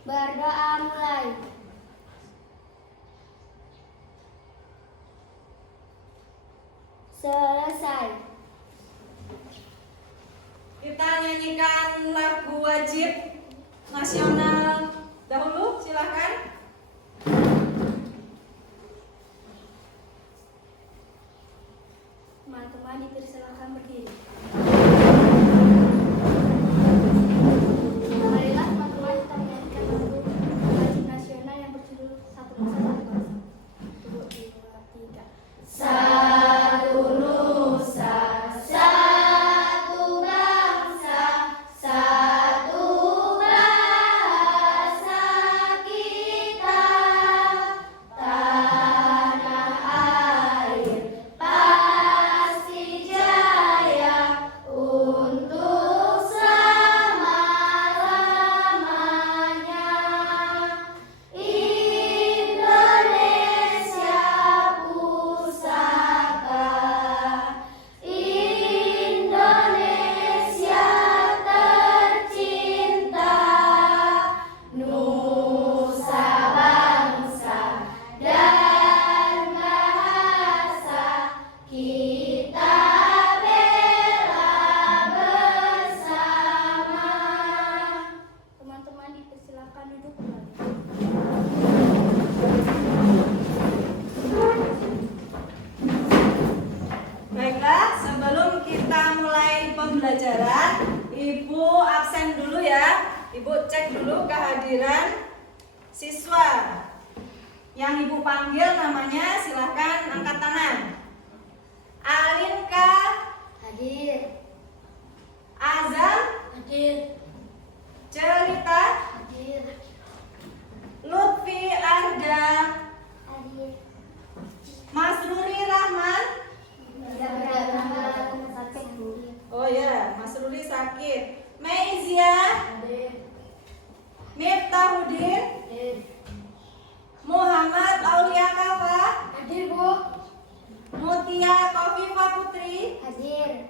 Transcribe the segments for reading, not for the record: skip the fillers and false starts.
Berdoa mulai. Selesai. Kita nyanyikan lagu wajib nasional dahulu, silakan. Teman-teman dipersilakan berdiri. Marilah teman-teman kita menyanyikan lagu wajib nasional yang berjudul Satu Nusa Satu Bangsa. 1, 2, 3. Satu nusa, satu bangsa, satu bahasa kita, tanah air pasti jaya untuk selama-lamanya. Indonesia pusaka, Indonesia tercinta, nusa bangsa dan bahasa kita bela bersama. Teman-teman dipersilakan duduk kembali. Baiklah, sebelum kita mulai pembelajaran, Ibu absen dulu ya. Ibu cek dulu kehadiran siswa. Yang Ibu panggil namanya, silahkan angkat tangan. Alinka, Hadir. Azam, Hadir. Cerita, Hadir. Lutfi Arda, Hadir. Masruri Rahman. Sakit Bu. Oh ya, Masruri sakit. Meizia, Hadir. Miftahudin, Hadir. Muhammad Aulia Kafa, Hadir Bu. Mutia Kofifa Putri, Hadir.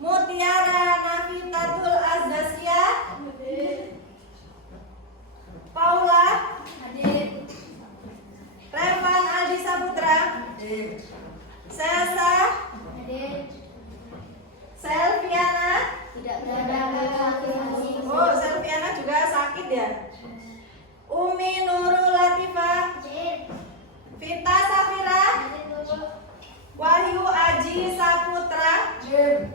Mutiara Nafitatul Azasya, Hadir. Paula, Hadir. Revan Aldi Saputra, Selsa, Hadir. Selviana. Tidak ada. Oh, Selviana juga sakit ya. Umi Nurul Latifah, Hadir. Vita Safira, Hadir Bu. Wahyu Aji Saputra, Hadir.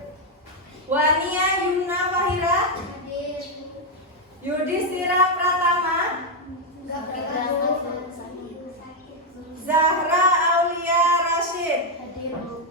Wania Yumna Fahira, Hadir. Yudhistira Pratama, Enggak berangkat. Zahra Aulia Rashid. Hadir Bu.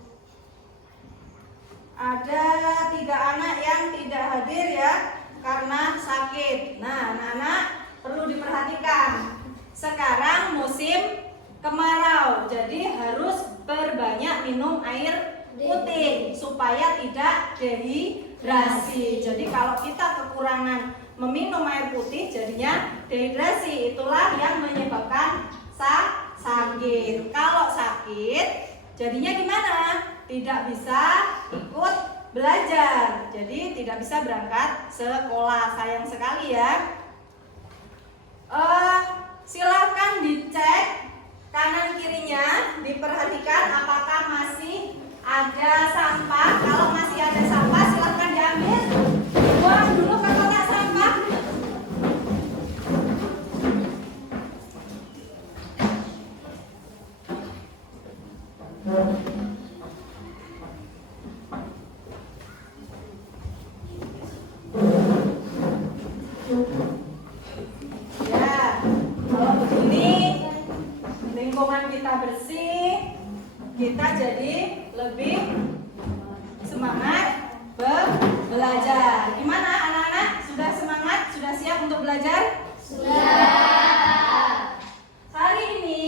Ada 3 anak yang tidak hadir ya karena sakit. Nah, anak-anak perlu diperhatikan. Sekarang musim kemarau, jadi harus berbanyak minum air putih supaya tidak dehidrasi. Jadi kalau kita kekurangan meminum air putih jadinya dehidrasi. Itulah yang menyebabkan sakit. Kalau sakit jadinya gimana? Tidak bisa ikut belajar. Jadi tidak bisa berangkat sekolah. Sayang sekali ya. Silahkan dicek kanan kirinya, diperhatikan apakah masih ada sampah. Kalau masih ada sampah silahkan diambil, buang dulu ke kotak sampah. Ya, kalau begini lingkungan kita bersih, kita jadi lebih semangat belajar. Gimana anak-anak? Sudah semangat? Sudah siap untuk belajar? Sudah. Hari ini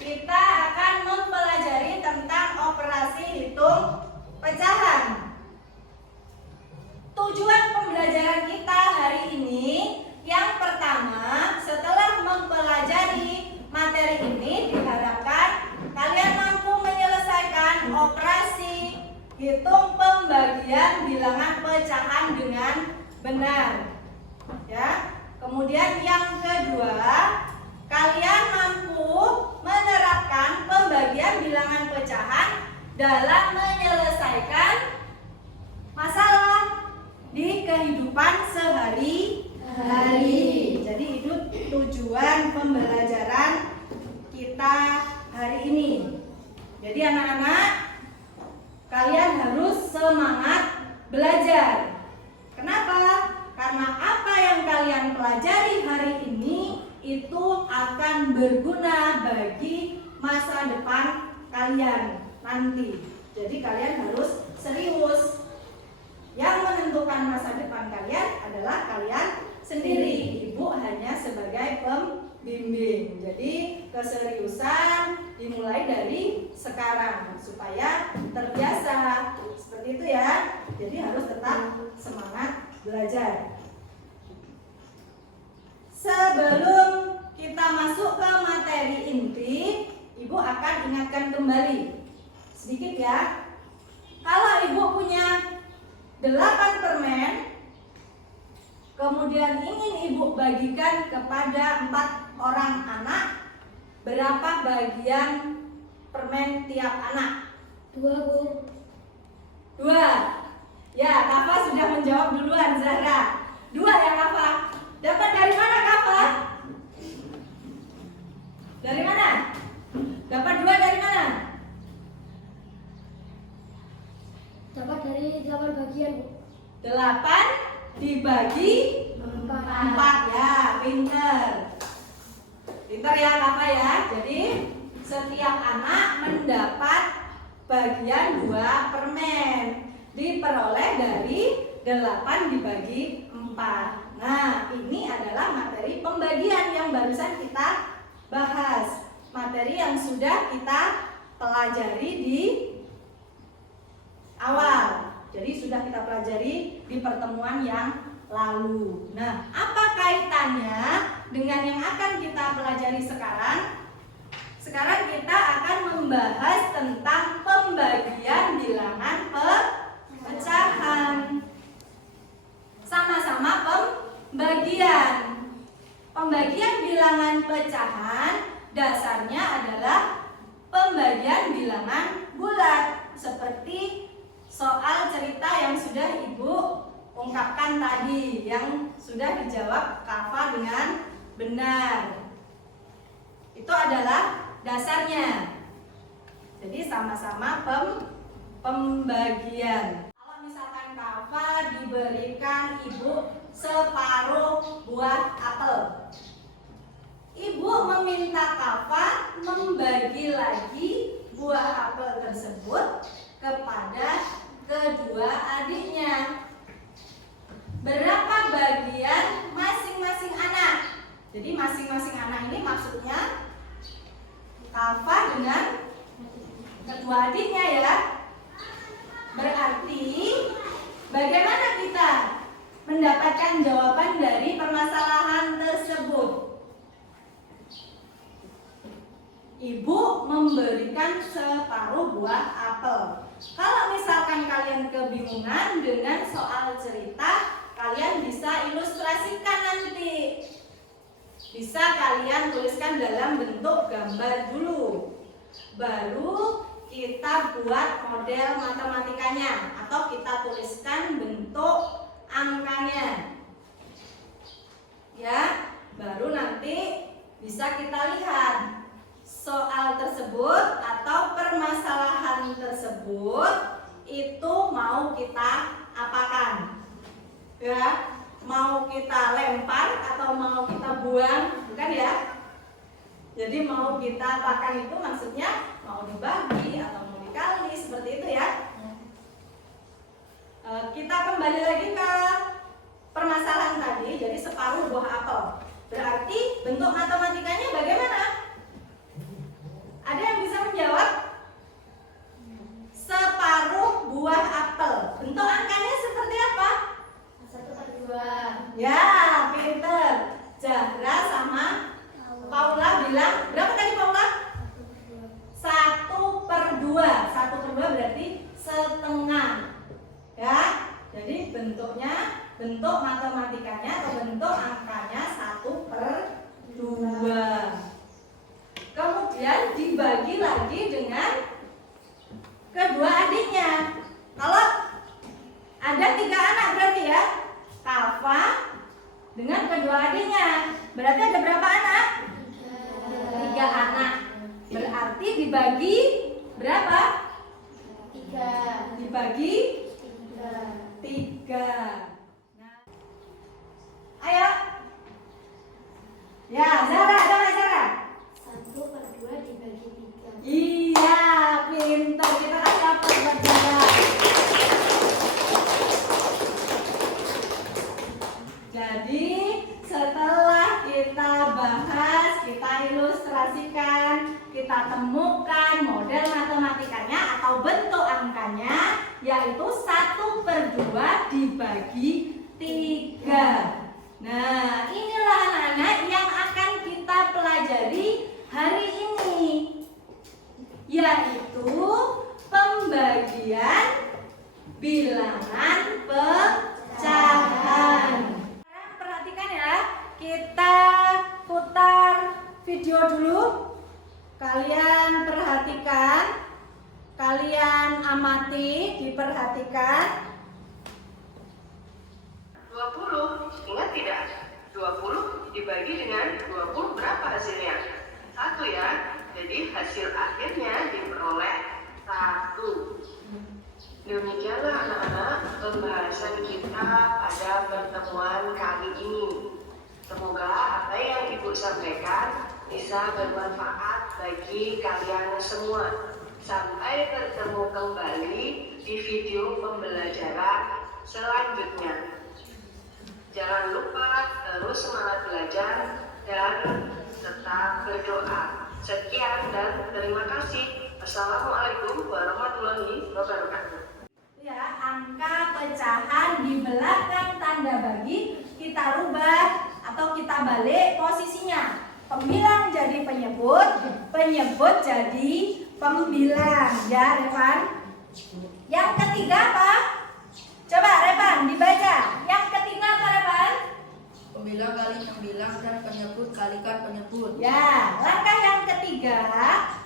kita akan mempelajari tentang operasi hitung pecahan. Tujuan pembelajaran kita hari ini yang pertama, setelah mempelajari materi ini diharapkan kalian mampu menyelesaikan operasi hitung pembagian bilangan pecahan dengan benar. Ya. Kemudian yang kedua, kalian mampu menerapkan pembagian bilangan pecahan dalam menyelesaikan masalah di kehidupan sehari-hari. Jadi itu tujuan pembelajaran kita hari ini. Jadi anak-anak, kalian harus semangat belajar. Kenapa? Karena apa yang kalian pelajari hari ini itu akan berguna bagi masa depan kalian nanti. Jadi kalian harus serius. Yang menentukan masa depan kalian adalah kalian sendiri. Ibu hanya sebagai pembimbing. Jadi keseriusan dimulai dari sekarang supaya terbiasa. Seperti itu ya. Jadi harus tetap semangat belajar. Sebelum kita masuk ke materi inti, Ibu akan ingatkan kembali sedikit ya. Kalau Ibu punya 8 permen, kemudian ingin Ibu bagikan kepada 4 orang anak, berapa bagian permen tiap anak? 2, Bu. 2. Ya, Kafa sudah menjawab duluan, Zahra. 2 ya, Kafa. Dapat dari mana, Kafa? Dari mana? Dapat 2 dari mana? Dapat dari 8 bagian, Bu. 8 dibagi 4 ya, pinter. Pinter ya, Kafa ya. Jadi setiap anak mendapat bagian 2 permen, diperoleh dari 8 dibagi 4. Nah, ini adalah materi pembagian yang barusan kita bahas. Materi yang sudah kita pelajari di awal. Jadi sudah kita pelajari di pertemuan yang lalu. Nah, apa kaitannya dengan yang akan kita pelajari sekarang? Sekarang kita akan membahas tentang pembagian bilangan pecahan. Sama-sama pembagian. Pembagian bilangan pecahan dasarnya adalah pembagian bilangan bulat, seperti soal cerita yang sudah Ibu ungkapkan tadi, yang sudah dijawab Kafa dengan benar. Itu adalah dasarnya. Jadi sama-sama pembagian. Kalau misalkan Kafa diberikan Ibu separuh buah apel, Ibu meminta Kafa membagi lagi buah apel tersebut kepada kedua adiknya. Berapa bagian masing-masing anak? Jadi masing-masing anak ini maksudnya Kafa dengan kedua adiknya ya. Berarti bagaimana kita mendapatkan jawaban dari permasalahan tersebut? Ibu memberikan separuh buah apel. Kalau misalkan kalian kebingungan dengan soal cerita, kalian bisa ilustrasikan nanti. Bisa kalian tuliskan dalam bentuk gambar dulu. Baru kita buat model matematikanya, atau kita tuliskan bentuk angkanya. Ya, baru nanti bisa kita lihat soal tersebut atau permasalahan tersebut itu mau kita apakan, ya, mau kita lempar atau mau kita buang, bukan ya? Jadi mau kita apakan itu maksudnya mau dibagi atau mau dikali, seperti itu ya. Kita kembali lagi ke permasalahan tadi. Jadi separuh buah apel, berarti bentuk matematikanya bagaimana? Ada yang bisa menjawab? Separuh buah apel, bentuk angkanya seperti apa? 1/2. Ya, pinter. Zahra sama Paula bilang, berapa tadi Paula? 1/2. 1/2 berarti setengah. Ya, jadi bentuk matematikanya atau bentuk angkanya dibagi 3. Nah. Ayo. Ya, Zara, coba Zara. 1/2 dibagi 3. Iya, pintar. Kita kasih apa buat Zara? Jadi, setelah kita bahas, kita ilustrasikan, kita temukan model matematikanya atau bentuk angkanya, yaitu 1/2 dibagi 3. Nah, inilah anak-anak yang akan kita pelajari hari ini, yaitu pembagian bilangan pecahan. Sekarang perhatikan ya, kita putar video dulu. Kalian perhatikan, kalian amati, diperhatikan. 20, ingat tidak? 20 dibagi dengan 20 berapa hasilnya? 1 ya, jadi hasil akhirnya diperoleh 1. Demikianlah anak-anak pembahasan kita pada pertemuan kali ini. Semoga apa yang Ibu sampaikan bisa bermanfaat bagi kalian semua. Sampai bertemu kembali di video pembelajaran selanjutnya. Jangan lupa terus semangat belajar dan tetap berdoa. Sekian dan terima kasih. Assalamualaikum warahmatullahi wabarakatuh. Ya, angka pecahan di belakang tanda bagi kita rubah atau kita balik posisinya. Pembilang jadi penyebut, penyebut jadi pembilang. Ya, Revan. Yang ketiga apa? Coba Revan dibaca. Yang ketiga apa Revan? Pembilang kali pembilang dan penyebut kalikan penyebut. Ya, langkah yang ketiga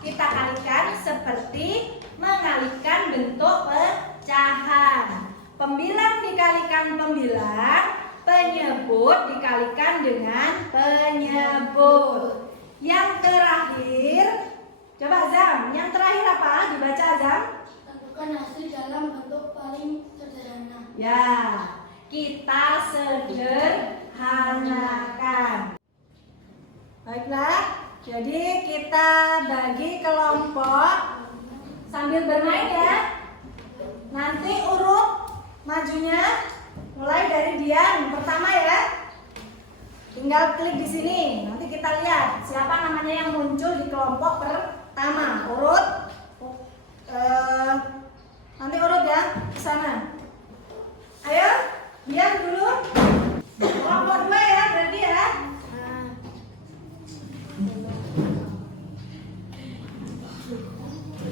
kita kalikan seperti mengalihkan bentuk pecahan. Pembilang dikalikan pembilang, penyebut dikalikan dengan penyebut. Yang terakhir, coba Azam, yang terakhir apa? Dibaca Azam. Tentukan hasil dalam bentuk paling sederhana. Ya, kita sederhanakan. Baiklah, jadi kita bagi kelompok sambil bermain ya. Nanti urut majunya mulai dari Dian pertama ya. Tinggal klik di sini. Nanti kita lihat siapa namanya yang muncul di kelompok pertama. Urut. Nanti urut ya ke sana. Ayo, Dian dulu. Kelompok 2 ya, berarti ya.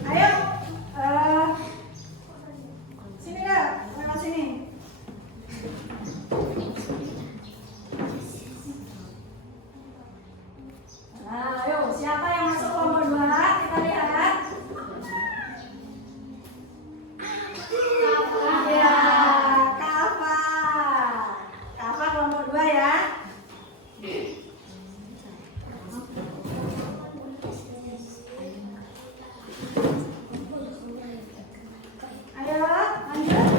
Ayo, sini dah, lewat sini. Nah, ayo, siapa yang masuk kelompok 2? Kita lihat. Ya, Kafa. Kafa kelompok 2 ya. Ayo, lanjut.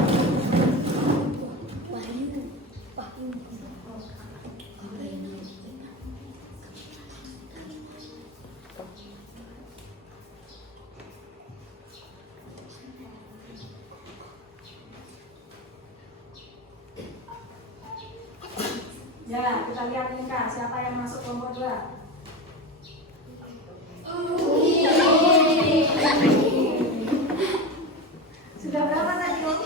Ya, kita lihat nih Kak, siapa yang masuk kelompok 2? Sudah berapa tadi, Om?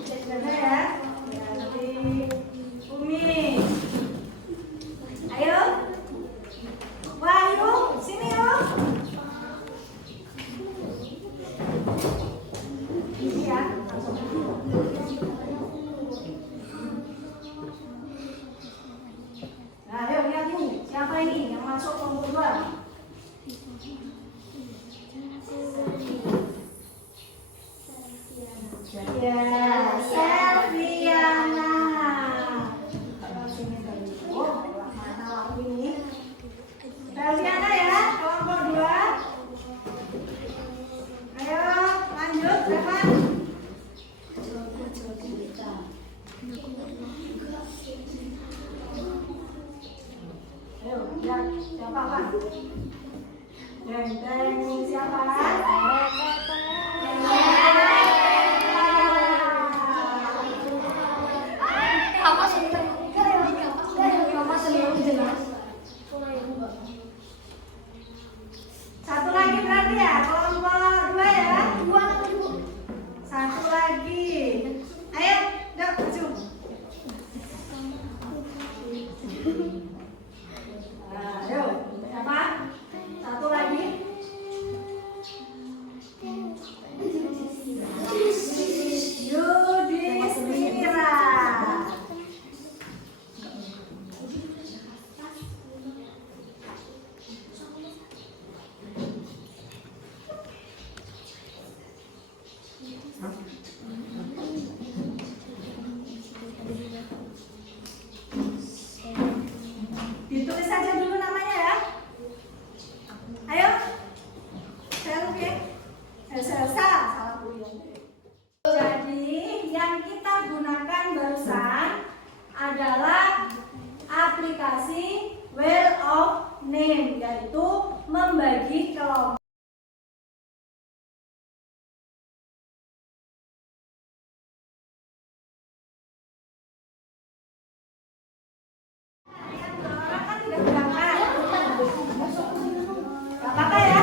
Sudah ya? Ya, nanti Umi. Ayo. Wahyu, sini yuk. Ini ya, langsung. Nah, ayo lihat nih, siapa ini yang masuk kelompok 2? Ya, Selviana. Sini dulu. Oh, mana lagi nih? Selviana ya, kelompok 2. Ayo, lanjut, Revan. apa-apa. Deng siapa? Apa seneng? Apa seneng jelas? Satu lagi berarti ya, kelompok 2 ya. Dua atau ibu? Satu lagi. Ayo, dok, maju. Nah, ayo, siapa? Satu lagi. Yudhistira. Ditulis saja dulu namanya ya. Ayo. Saya oke. Salah tulis. Jadi yang kita gunakan barusan adalah aplikasi Wheel of Name, yaitu membagi kelompok. Orang kan tidak berangkat. Gak apa-apa ya.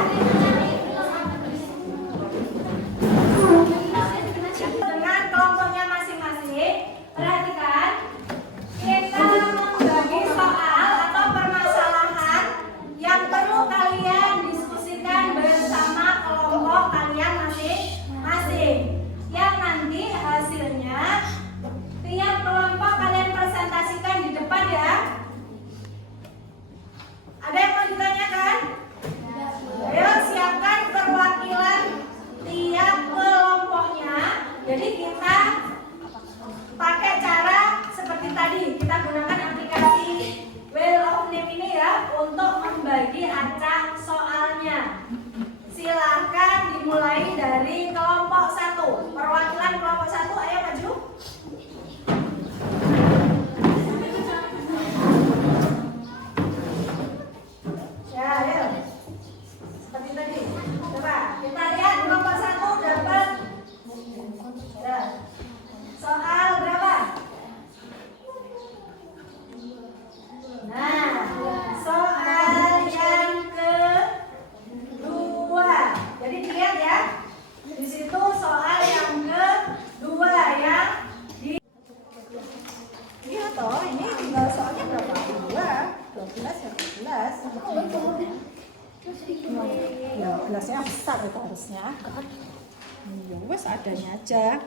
Dengan kelompoknya masing-masing, perhatikan, kita membagi soal atau permasalahan yang perlu kalian diskusikan bersama kelompok kalian masing-masing, yang nanti hasilnya tiap kelompok kalian presentasikan di depan ya. Ada yang mau ditanyakan? Ayo siapkan perwakilan tiap kelompoknya. Jadi kita pakai cara seperti tadi. Kita gunakan aplikasi Wheel of Name ini ya untuk membagi acak soalnya. Silakan dimulai dari kelompok 1. Perwakilan kelompok 1, ayo maju. Ya, ayo. Seperti tadi. Coba kita lihat kelompok 1 dapat ya. Soal berapa? Nah, soal yang kedua. Jadi dilihat ya. Di situ soal yang kedua yang di. Iya toh, ini tinggal soalnya berapa? 12 ya 12. Ya, gelasnya besar itu harusnya. Ya wes adanya aja.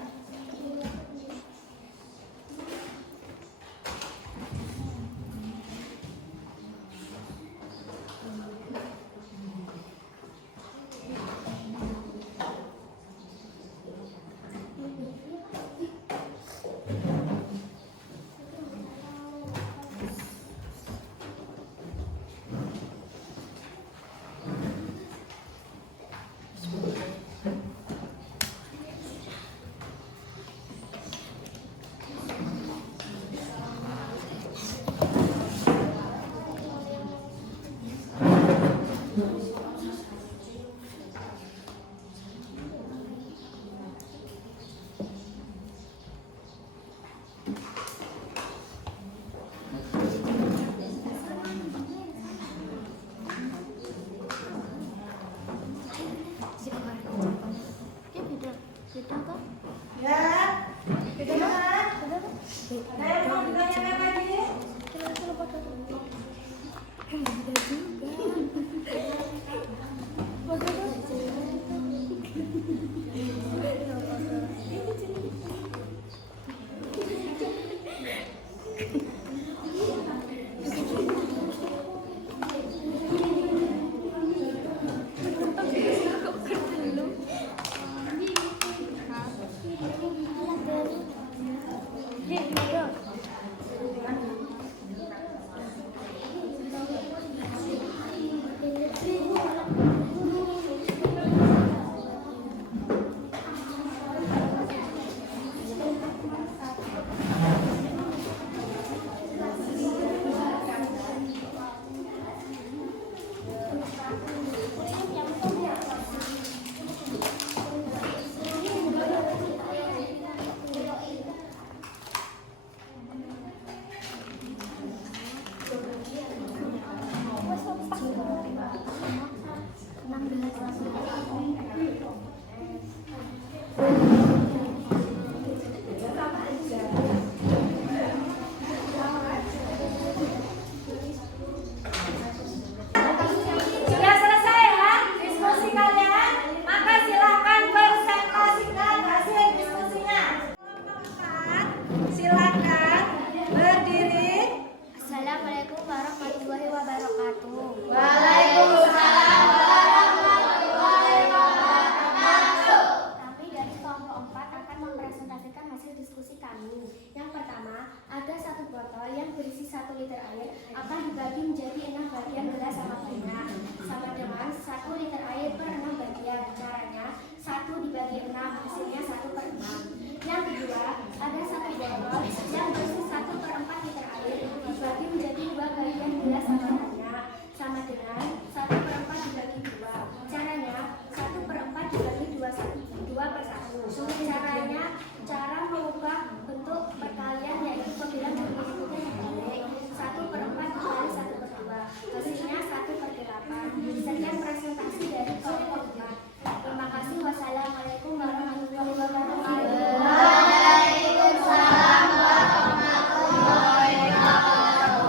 Sudah selesai ya diskusi kalian? Maka silakan presentasikan hasil diskusinya. Silakan berdiri. Assalamualaikum warahmatullahi wabarakatuh. Waalaikumsalam warahmatullahi wabarakatuh. Kami dari kelompok 4 akan mempresentasikan hasil diskusi kami. Yang pertama, ada satu botol yang berisi 1 liter air akan dibagi menjadi 6 bagian gelas sama banyak, sama dengan 1 liter air per 6 bagian. Caranya 1 dibagi 6, hasilnya 1/6. Yang kedua, ada satu botol yang berisi 1/4 liter air dibagi menjadi 2 bagian gelas sama banyak, sama dengan 1/4 dibagi 2. Caranya 1/4 dibagi 2/1. Caranya cara mengubah bentuk perkalian yaitu pembilang mengikuti yang balik. 1/4 dikali 1/2. Hasilnya 1/8. Sekian presentasi dari kelompok 4. Terima kasih. Wassalamualaikum warahmatullahi wabarakatuh. Waalaikumsalam warahmatullahi wabarakatuh.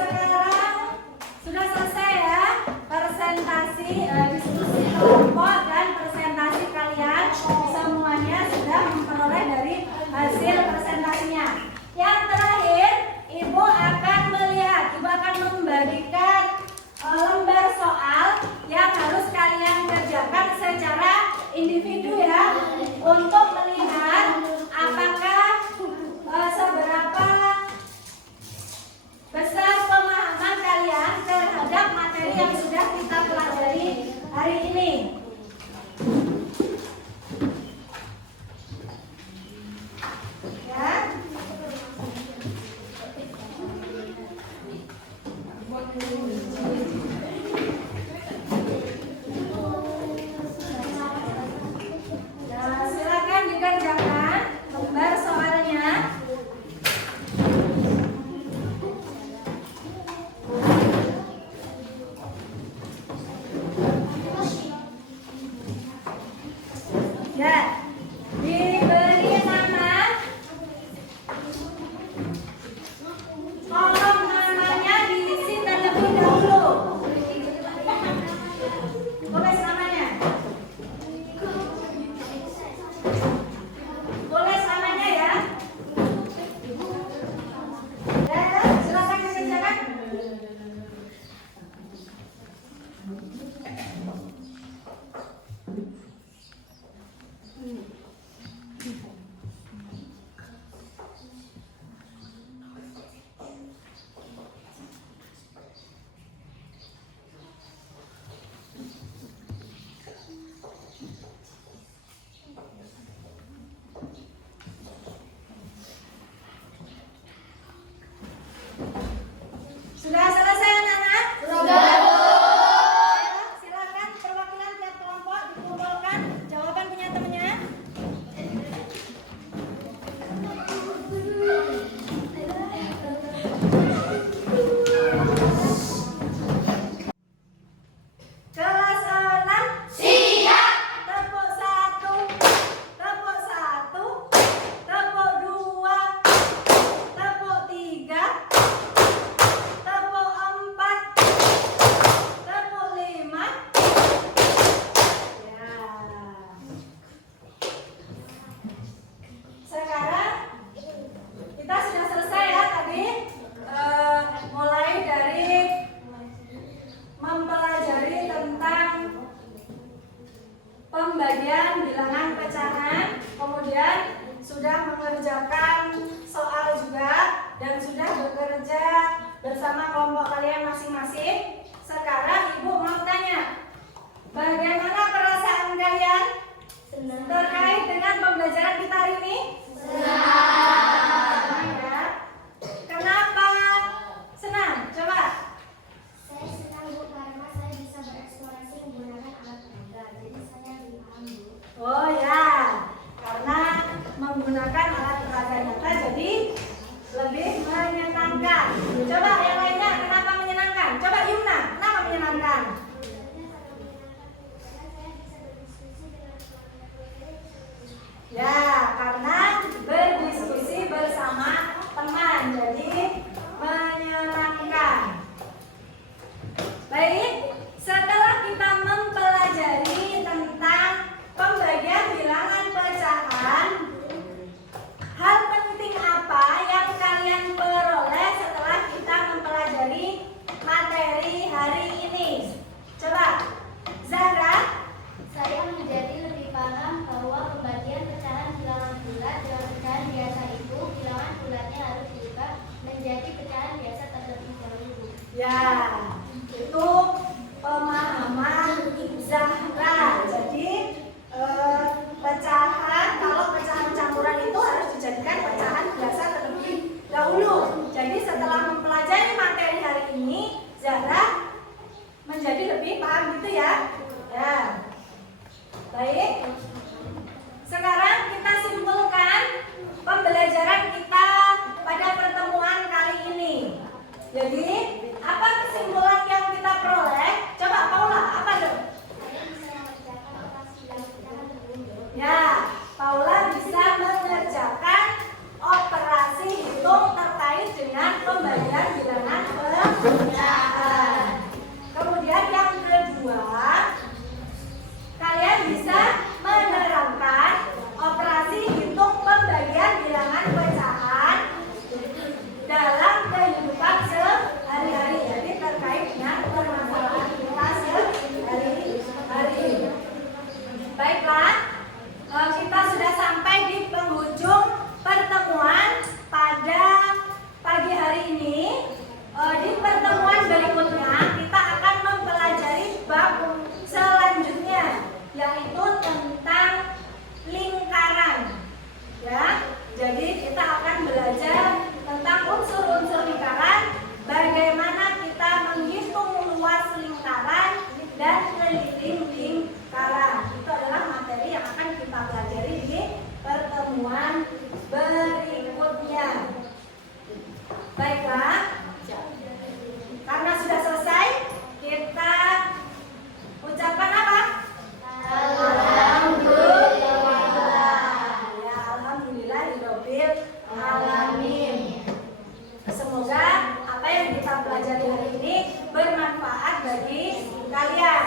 Sekarang sudah selesai ya presentasi diskusi kelompok dan presentasi kalian. Semuanya sudah memperoleh dari hasil presentasinya. Yang terakhir, Ibu akan melihat, Ibu akan membagikan lembar soal yang harus kalian kerjakan secara individu ya, untuk melihat apakah seberapa besar pemahaman kalian terhadap materi yang sudah kita pelajari hari ini. Ya. Nah, silakan dikerjakan lembar soalnya. Ya, diberi nama, kolom namanya diisi terlebih dahulu. Kalian